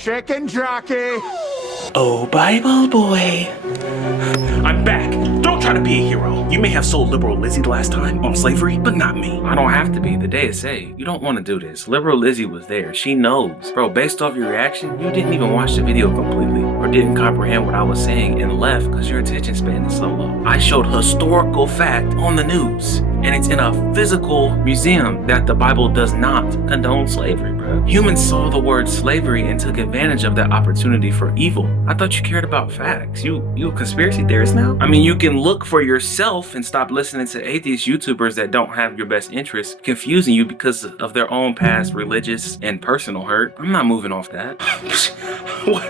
Chicken jockey! Oh, Bible boy. I'm back. Don't try to be a hero. You may have sold liberal Lizzie the last time on slavery, but not me. I don't have to be. The day is saved. You don't want to do this. Liberal Lizzie was there. She knows. Bro, based off your reaction, you didn't even watch the video completely or didn't comprehend what I was saying and left because your attention span is so low. I showed historical fact on the news, and it's in a physical museum that the Bible does not condone slavery, bro. Humans saw the word slavery and took advantage of that opportunity for evil. I thought you cared about facts. You a conspiracy theorist now? I mean, you can look for yourself and stop listening to atheist YouTubers that don't have your best interests, confusing you because of their own past religious and personal hurt. I'm not moving off that.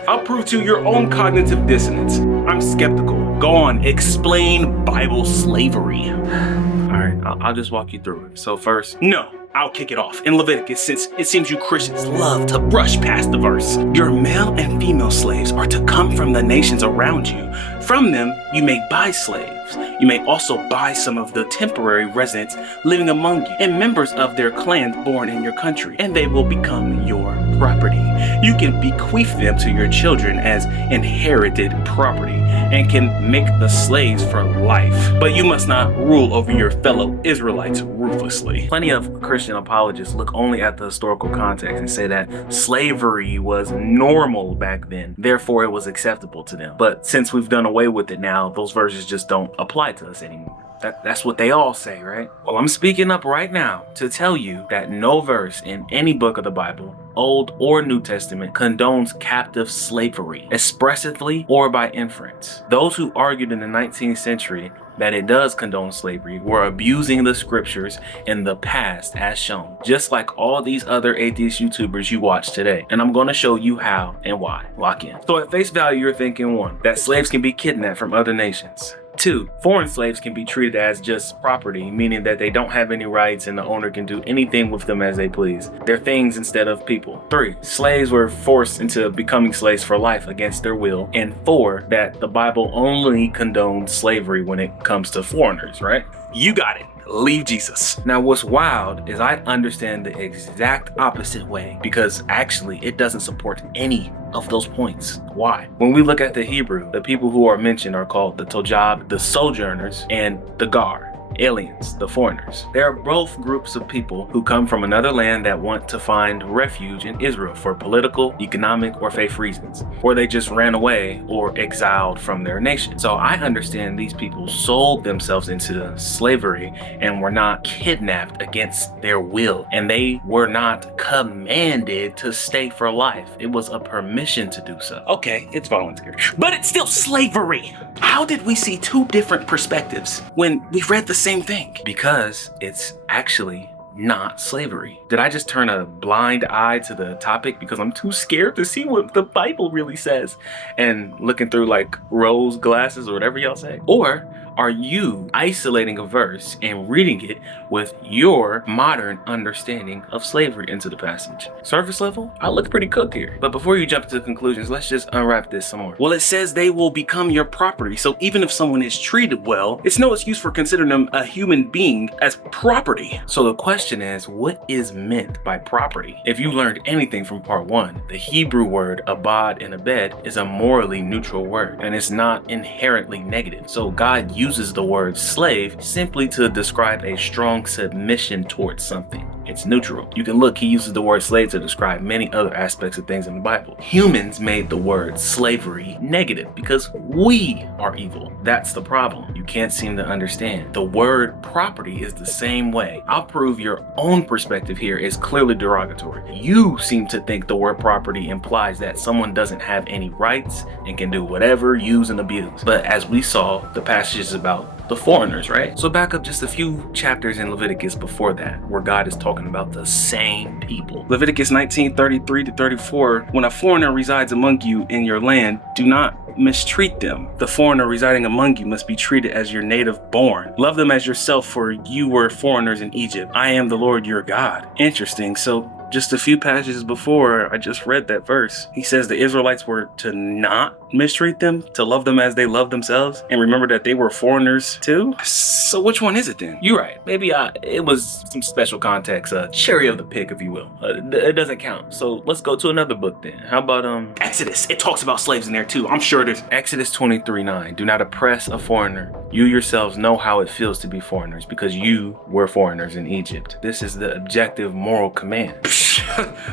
I'll prove to your own cognitive dissonance. I'm skeptical. Go on, explain Bible slavery. Alright, I'll just walk you through it. So first, No, I'll kick it off. In Leviticus, since it seems you Christians love to brush past the verse, your male and female slaves are to come from the nations around you. From them, you may buy slaves. You may also buy some of the temporary residents living among you and members of their clans born in your country, and they will become your property. You can bequeath them to your children as inherited property and can make the slaves for life. But you must not rule over your fellow Israelites ruthlessly. plenty of Christian apologists look only at the historical context and say that slavery was normal back then, therefore it was acceptable to them. But since we've done away with it now, those verses just don't apply to us anymore. That's what they all say, right? Well, I'm speaking up right now to tell you that no verse in any book of the Bible, Old or New Testament, condones captive slavery, expressively or by inference. Those who argued in the 19th century that it does condone slavery were abusing the scriptures in the past as shown, just like all these other atheist YouTubers you watch today. And I'm going to show you how and why. Lock in. So at face value, you're thinking 1, that slaves can be kidnapped from other nations. 2, foreign slaves can be treated as just property, meaning that they don't have any rights and the owner can do anything with them as they please. They're things instead of people. 3, slaves were forced into becoming slaves for life against their will. And 4, that the Bible only condones slavery when it comes to foreigners, right? You got it. Leave Jesus. Now, what's wild is I understand the exact opposite way because actually it doesn't support any of those points. Why? When we look at the Hebrew, the people who are mentioned are called the Tojab, the sojourners, and the Gar, aliens, the foreigners. They are both groups of people who come from another land that want to find refuge in Israel for political, economic, or faith reasons, or they just ran away or exiled from their nation. So I understand these people sold themselves into slavery and were not kidnapped against their will, and they were not commanded to stay for life. It was a permission to do so. Okay, it's voluntary, but it's still slavery. How did we see 2 different perspectives when we read the same thing? Because it's actually not slavery. Did I just turn a blind eye to the topic because I'm too scared to see what the Bible really says and looking through like rose glasses or whatever y'all say? Or are you isolating a verse and reading it with your modern understanding of slavery into the passage? Surface level, I look pretty cooked here. But before you jump to conclusions, let's just unwrap this some more. Well, it says they will become your property. So even if someone is treated well, it's no excuse for considering them a human being as property. So the question is, what is meant by property? If you learned anything from part 1, the Hebrew word abad and abed is a morally neutral word, and it's not inherently negative. So God uses the word slave simply to describe a strong submission towards something. It's neutral. You can look, he uses the word slave to describe many other aspects of things in the Bible. Humans made the word slavery negative because we are evil. That's the problem. You can't seem to understand. The word property is the same way. I'll prove your own perspective here is clearly derogatory. You seem to think the word property implies that someone doesn't have any rights and can do whatever, use and abuse. But as we saw, the passage is about the foreigners, right? So back up just a few chapters in Leviticus before that, where God is talking about the same people. Leviticus 19:33-34, when a foreigner resides among you in your land, do not mistreat them. The foreigner residing among you must be treated as your native born. Love them as yourself, for you were foreigners in Egypt. I am the Lord your God. Interesting. So Just a few passages before, I just read that verse. He says the Israelites were to not mistreat them, to love them as they love themselves, and remember that they were foreigners too. So which one is it then? You're right. Maybe it was some special context, cherry of the pick, if you will. It doesn't count. So let's go to another book then. How about Exodus? It talks about slaves in there too. I'm sure there's Exodus 23:9. Do not oppress a foreigner. You yourselves know how it feels to be foreigners because you were foreigners in Egypt. This is the objective moral command.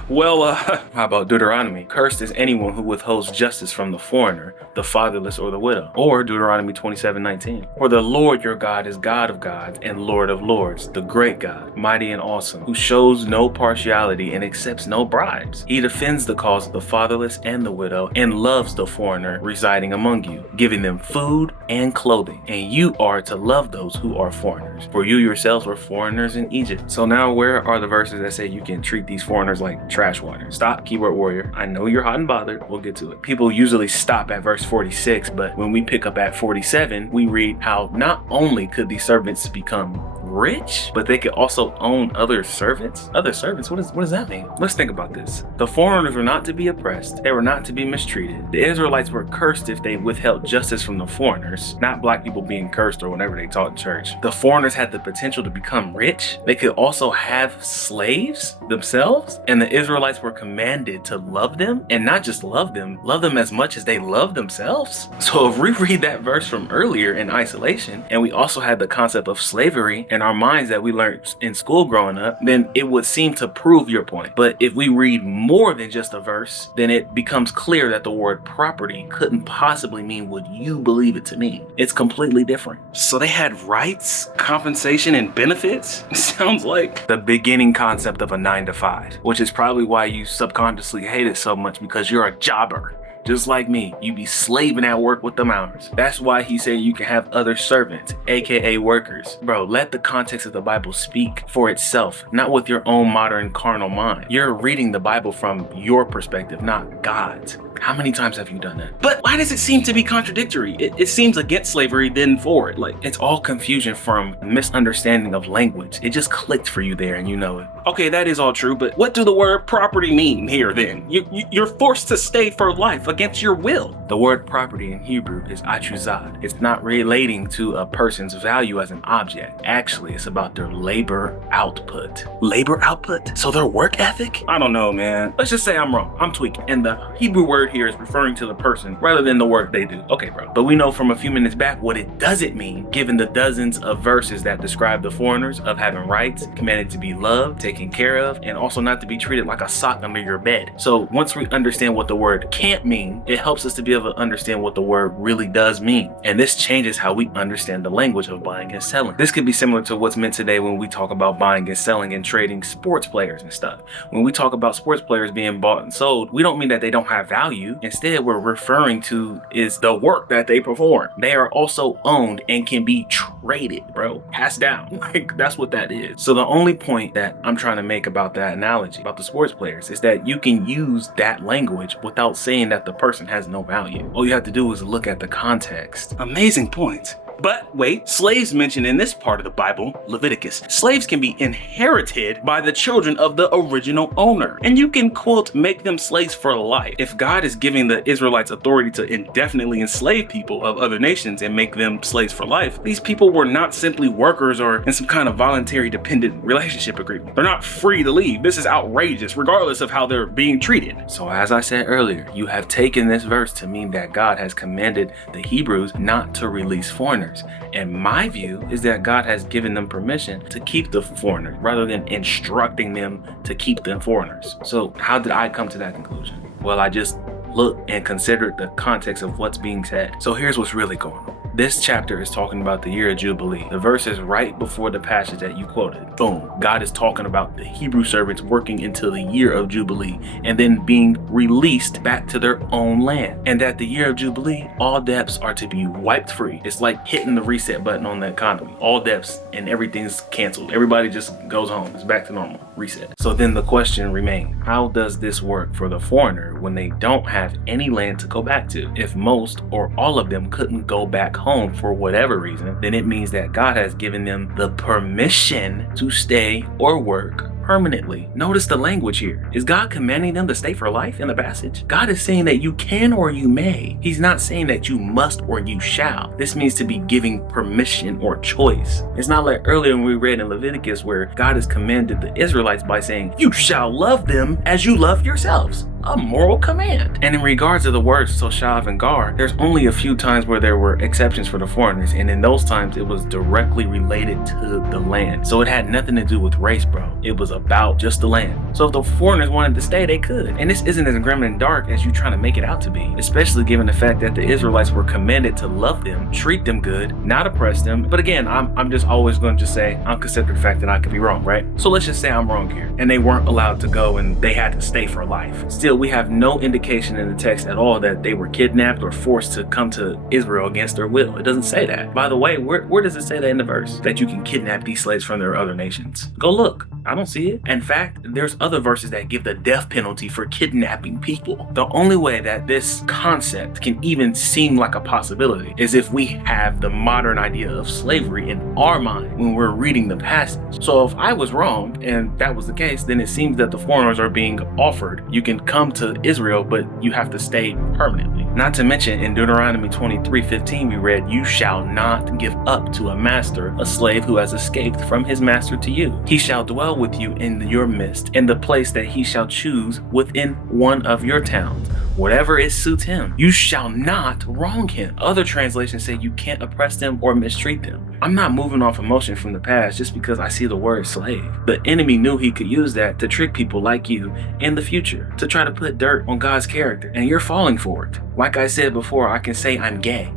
Well, how about Deuteronomy? Cursed is anyone who withholds justice from the foreigner, the fatherless, or the widow. Or Deuteronomy 27:19. For the Lord your God is God of gods and Lord of lords, the great God, mighty and awesome, who shows no partiality and accepts no bribes. He defends the cause of the fatherless and the widow and loves the foreigner residing among you, giving them food and clothing. And you are to love those who are foreigners, for you yourselves were foreigners in Egypt. So now where are the verses that say you can treat these foreigners like trash water? Stop, keyboard warrior. I know you're hot and bothered. We'll get to it. People usually stop at verse 46, but when we pick up at 47, we read how not only could these servants become rich, but they could also own other servants. Other servants? What does that mean? Let's think about this. The foreigners were not to be oppressed. They were not to be mistreated. The Israelites were cursed if they withheld justice from the foreigners, not black people being cursed or whatever they taught in church. The foreigners had the potential to become rich. They could also have slaves themselves, and the Israelites were commanded to love them, and not just love them as much as they love themselves. So if we read that verse from earlier in isolation, and we also had the concept of slavery in our minds that we learned in school growing up, then it would seem to prove your point. But if we read more than just a verse, then it becomes clear that the word property couldn't possibly mean what you believe it to mean. It's completely different. So they had rights, compensation, and benefits? Sounds like the beginning concept of a 9-to-5, which is probably why you subconsciously hate it so much, because you're a jobber. Just like me, you be slaving at work with them hours. That's why he said you can have other servants, aka workers. Bro, let the context of the Bible speak for itself, not with your own modern carnal mind. You're reading the Bible from your perspective, not God's. How many times have you done that? But why does it seem to be contradictory? It seems against slavery, then for it. Like, it's all confusion from misunderstanding of language. It just clicked for you there and you know it. Okay, that is all true, but what do the word property mean here then? You're forced to stay for life against your will. The word property in Hebrew is achuzad. It's not relating to a person's value as an object. Actually, it's about their labor output. Labor output? So their work ethic? I don't know, man. Let's just say I'm wrong. I'm tweaking. And the Hebrew word here is referring to the person rather than the work they do. Okay, bro. But we know from a few minutes back what it doesn't mean, given the dozens of verses that describe the foreigners of having rights, commanded to be loved, taken care of, and also not to be treated like a sock under your bed. So once we understand what the word can't mean, it helps us to be able to understand what the word really does mean. And this changes how we understand the language of buying and selling. This could be similar to what's meant today when we talk about buying and selling and trading sports players and stuff. When we talk about sports players being bought and sold, we don't mean that they don't have value. Instead, we're referring to is the work that they perform. They are also owned and can be traded, bro. Passed down. Like, that's what that is. So the only point that I'm trying to make about that analogy about the sports players is that you can use that language without saying that the person has no value. All you have to do is look at the context. Amazing point. But wait, slaves mentioned in this part of the Bible, Leviticus, slaves can be inherited by the children of the original owner. And you can, quote, make them slaves for life. If God is giving the Israelites authority to indefinitely enslave people of other nations and make them slaves for life, these people were not simply workers or in some kind of voluntary dependent relationship agreement. They're not free to leave. This is outrageous, regardless of how they're being treated. So as I said earlier, you have taken this verse to mean that God has commanded the Hebrews not to release foreigners. And my view is that God has given them permission to keep the foreigners rather than instructing them to keep them foreigners. So how did I come to that conclusion? Well, I just looked and considered the context of what's being said. So here's what's really going on. This chapter is talking about the year of Jubilee. The verse is right before the passage that you quoted. Boom. God is talking about the Hebrew servants working until the year of Jubilee and then being released back to their own land. And at the year of Jubilee, all debts are to be wiped free. It's like hitting the reset button on the economy. All debts and everything's canceled. Everybody just goes home. It's back to normal. Reset. So then the question remains, how does this work for the foreigner when they don't have any land to go back to? If most or all of them couldn't go back home for whatever reason, then it means that God has given them the permission to stay or work permanently. Notice the language here. Is God commanding them to stay for life in the passage? God is saying that you can or you may. He's not saying that you must or you shall. This means to be giving permission or choice. It's not like earlier when we read in Leviticus where God has commanded the Israelites by saying, you shall love them as you love yourselves. A moral command. And in regards to the words Toshav and Gar, there's only a few times where there were exceptions for the foreigners, and in those times it was directly related to the land. So it had nothing to do with race, bro. It was about just the land. So if the foreigners wanted to stay, they could. And this isn't as grim and dark as you trying to make it out to be, especially given the fact that the Israelites were commanded to love them, treat them good, not oppress them. But again, I'm just always going to just say, I'm considering the fact that I could be wrong, right? So let's just say I'm wrong here. And they weren't allowed to go and they had to stay for life. Still, we have no indication in the text at all that they were kidnapped or forced to come to Israel against their will. It doesn't say that. By the way, where does it say that in the verse? That you can kidnap these slaves from their other nations? Go look. I don't see it. In fact, there's other verses that give the death penalty for kidnapping people. The only way that this concept can even seem like a possibility is if we have the modern idea of slavery in our mind when we're reading the passage. So if I was wrong and that was the case, then it seems that the foreigners are being offered, you can come to Israel, but you have to stay permanently. Not to mention in Deuteronomy 23:15, we read, you shall not give up to a master a slave who has escaped from his master to you. He shall dwell with you in your midst, in the place that he shall choose within one of your towns, whatever it suits him. You shall not wrong him. Other translations say you can't oppress them or mistreat them. I'm not moving off emotion from the past just because I see the word slave. The enemy knew he could use that to trick people like you in the future, to try to put dirt on God's character, and you're falling for it. Like I said before, I can say I'm gay.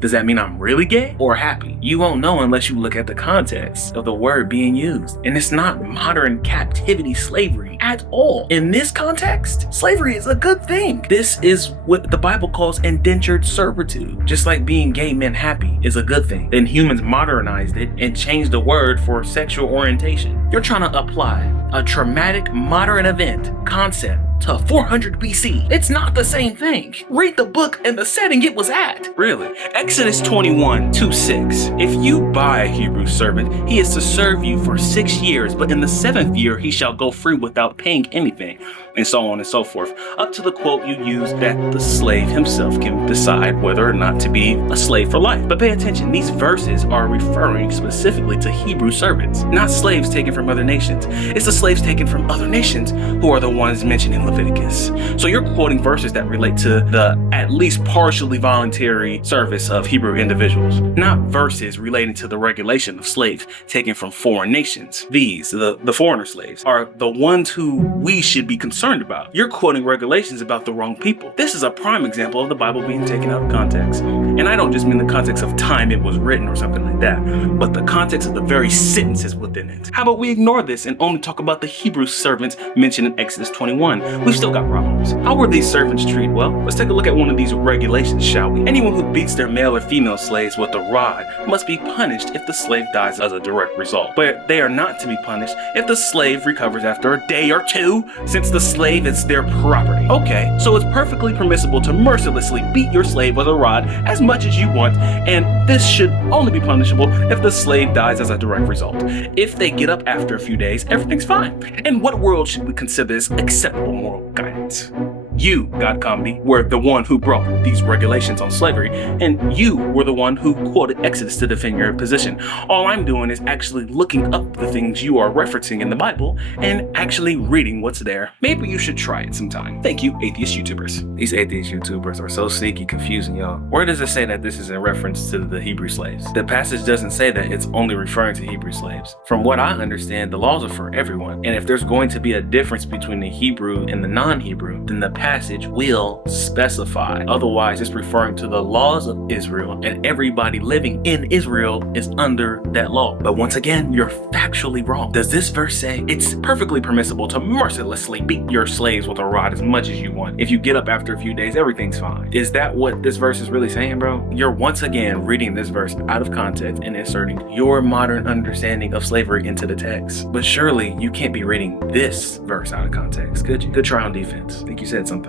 Does that mean I'm really gay or happy? You won't know unless you look at the context of the word being used. And it's not modern captivity slavery at all. In this context, slavery is a good thing. This is what the Bible calls indentured servitude. Just like being gay men happy is a good thing. Then humans modernized it and changed the word for sexual orientation. You're trying to apply a traumatic modern event concept to 400 BC. It's not the same thing. Read the book and the setting it was at. Really? Exodus 21:2-6. If you buy a Hebrew servant, he is to serve you for 6 years, but in the 7th year he shall go free without paying anything, and so on and so forth. Up to the quote you use that the slave himself can decide whether or not to be a slave for life. But pay attention, these verses are referring specifically to Hebrew servants, not slaves taken from other nations. It's the slaves taken from other nations who are the ones mentioned in Leviticus. So you're quoting verses that relate to the at least partially voluntary service of Hebrew individuals, not verses relating to the regulation of slaves taken from foreign nations. These, the foreigner slaves, are the ones who we should be concerned about. You're quoting regulations about the wrong people. This is a prime example of the Bible being taken out of context. And I don't just mean the context of time it was written or something like that, but the context of the very sentences within it. How about we ignore this and only talk about the Hebrew servants mentioned in Exodus 21? We've still got problems. How were these servants treated? Well, let's take a look at one of these regulations, shall we? Anyone who beats their male or female slaves with a rod must be punished if the slave dies as a direct result. But they are not to be punished if the slave recovers after a day or two, since the slave is their property. Okay, so it's perfectly permissible to mercilessly beat your slave with a rod as much as you want, and this should only be punishable if the slave dies as a direct result. If they get up after a few days, everything's fine. In what world should we consider this acceptable moral guidance? You, God Comedy, were the one who brought these regulations on slavery, and you were the one who quoted Exodus to defend your position. All I'm doing is actually looking up the things you are referencing in the Bible and actually reading what's there. Maybe you should try it sometime. Thank you, atheist YouTubers. These atheist YouTubers are so sneaky confusing, y'all. Where does it say that this is in reference to the Hebrew slaves? The passage doesn't say that it's only referring to Hebrew slaves. From what I understand, the laws are for everyone. And if there's going to be a difference between the Hebrew and the non-Hebrew, then the passage will specify. Otherwise, it's referring to the laws of Israel, and everybody living in Israel is under that law. But once again, you're factually wrong. Does this verse say it's perfectly permissible to mercilessly beat your slaves with a rod as much as you want? If you get up after a few days, everything's fine. Is that what this verse is really saying, bro? You're once again reading this verse out of context and inserting your modern understanding of slavery into the text. But surely you can't be reading this verse out of context, could you? Good try on defense. Think you said something.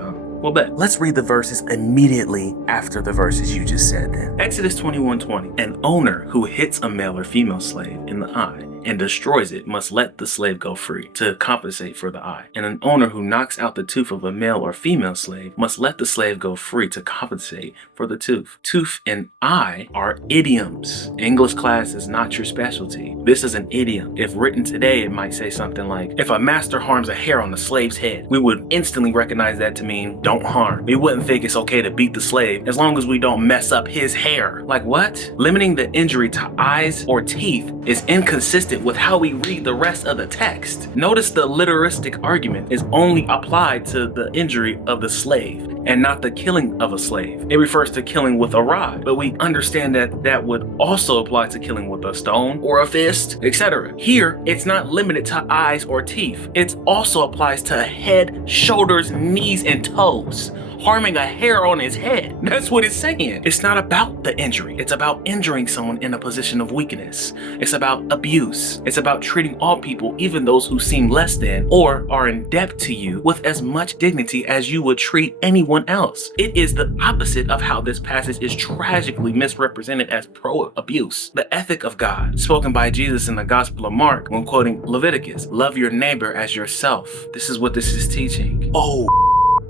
Well, bet. Let's read the verses immediately after the verses you just said then. Exodus 21:20. An owner who hits a male or female slave in the eye and destroys it must let the slave go free to compensate for the eye. And an owner who knocks out the tooth of a male or female slave must let the slave go free to compensate for the tooth. Tooth and eye are idioms. English class is not your specialty. This is an idiom. If written today, it might say something like, if a master harms a hair on the slave's head, we would instantly recognize that to mean don't harm. We wouldn't think it's okay to beat the slave as long as we don't mess up his hair. Like what? Limiting the injury to eyes or teeth is inconsistent with how we read the rest of the text. Notice the literalistic argument is only applied to the injury of the slave and not the killing of a slave. It refers to killing with a rod, but we understand that that would also apply to killing with a stone or a fist, etc. Here, it's not limited to eyes or teeth. It also applies to head, shoulders, knees, and toes. Harming a hair on his head. That's what it's saying. It's not about the injury. It's about injuring someone in a position of weakness. It's about abuse. It's about treating all people, even those who seem less than or are in debt to you, with as much dignity as you would treat anyone else. It is the opposite of how this passage is tragically misrepresented as pro-abuse. The ethic of God, spoken by Jesus in the Gospel of Mark when quoting Leviticus, love your neighbor as yourself. This is what this is teaching.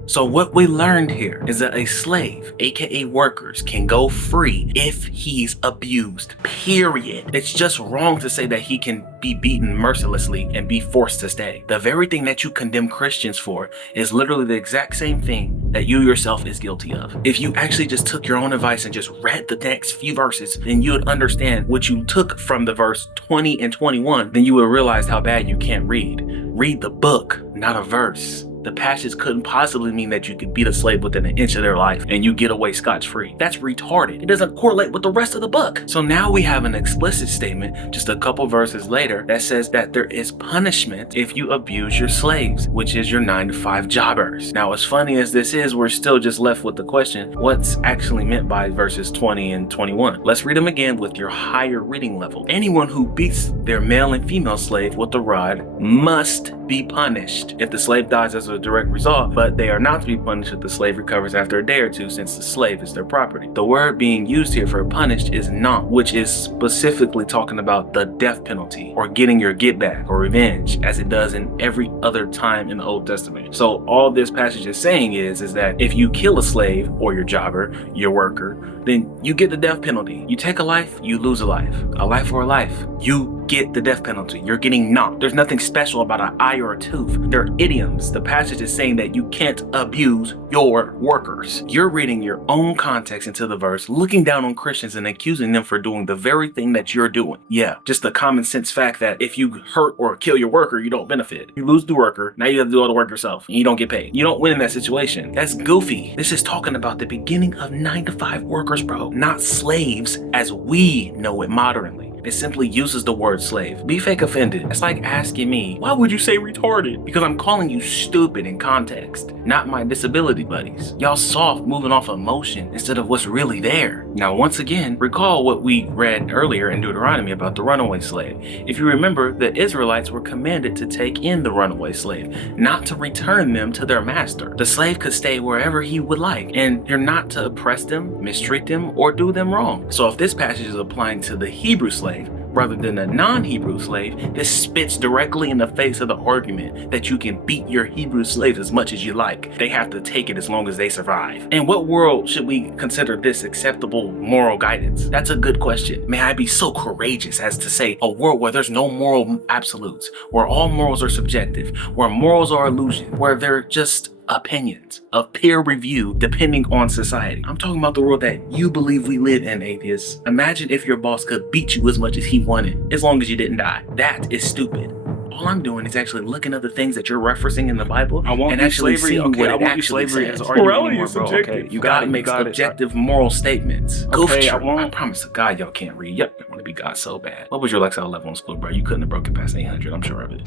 So what we learned here is that a slave, aka workers, can go free if he's abused, period. It's just wrong to say that he can be beaten mercilessly and be forced to stay. The very thing that you condemn Christians for is literally the exact same thing that you yourself is guilty of. If you actually just took your own advice and just read the next few verses, then you would understand what you took from the verse 20 and 21, then you would realize how bad you can't read. Read the book, not a verse. The passage couldn't possibly mean that you could beat a slave within an inch of their life and you get away scotch-free. That's retarded. It doesn't correlate with the rest of the book. So now we have an explicit statement just a couple verses later that says that there is punishment if you abuse your slaves, which is your 9-to-5 jobbers. Now, as funny as this is, we're still just left with the question, what's actually meant by verses 20 and 21? Let's read them again with your higher reading level. Anyone who beats their male and female slave with the rod must be punished if the slave dies as a direct result, but they are not to be punished if the slave recovers after a day or two, since the slave is their property. The word being used here for punished is not, which is specifically talking about the death penalty or getting your get back or revenge, as it does in every other time in the Old Testament. So all this passage is saying is that if you kill a slave or your jobber, your worker, then you get the death penalty. You take a life, you lose a life or a life. You get the death penalty. You're getting knocked. There's nothing special about an eye or a tooth. They're idioms. The passage is saying that you can't abuse your workers. You're reading your own context into the verse, looking down on Christians and accusing them for doing the very thing that you're doing. Yeah, just the common sense fact that if you hurt or kill your worker, you don't benefit. You lose the worker, now you have to do all the work yourself, and you don't get paid. You don't win in that situation. That's goofy. This is talking about the beginning of 9-to-5 workers, bro, not slaves as we know it modernly. It simply uses the word slave. Be fake offended. It's like asking me, why would you say retarded? Because I'm calling you stupid in context, not my disability buddies. Y'all soft, moving off emotion instead of what's really there. Now, once again, recall what we read earlier in Deuteronomy about the runaway slave. If you remember, the Israelites were commanded to take in the runaway slave, not to return them to their master. The slave could stay wherever he would like, and you're not to oppress them, mistreat them, or do them wrong. So if this passage is applying to the Hebrew slave, rather than a non-Hebrew slave, this spits directly in the face of the argument that you can beat your Hebrew slaves as much as you like. They have to take it as long as they survive. In what world should we consider this acceptable moral guidance? That's a good question. May I be so courageous as to say a world where there's no moral absolutes, where all morals are subjective, where morals are illusion, where they're just opinions of peer review depending on society. I'm talking about the world that you believe we live in, atheists. Imagine if your boss could beat you as much as he wanted, as long as you didn't die. That is stupid. All I'm doing is actually looking at the things that you're referencing in the Bible and actually seeing what it actually says. Morality is subjective. Okay, you gotta make subjective moral statements. Okay, I promise to God y'all can't read. Yep, I want to be God so bad. What was your Lexile level in school, bro? You couldn't have broken past 800, I'm sure of it.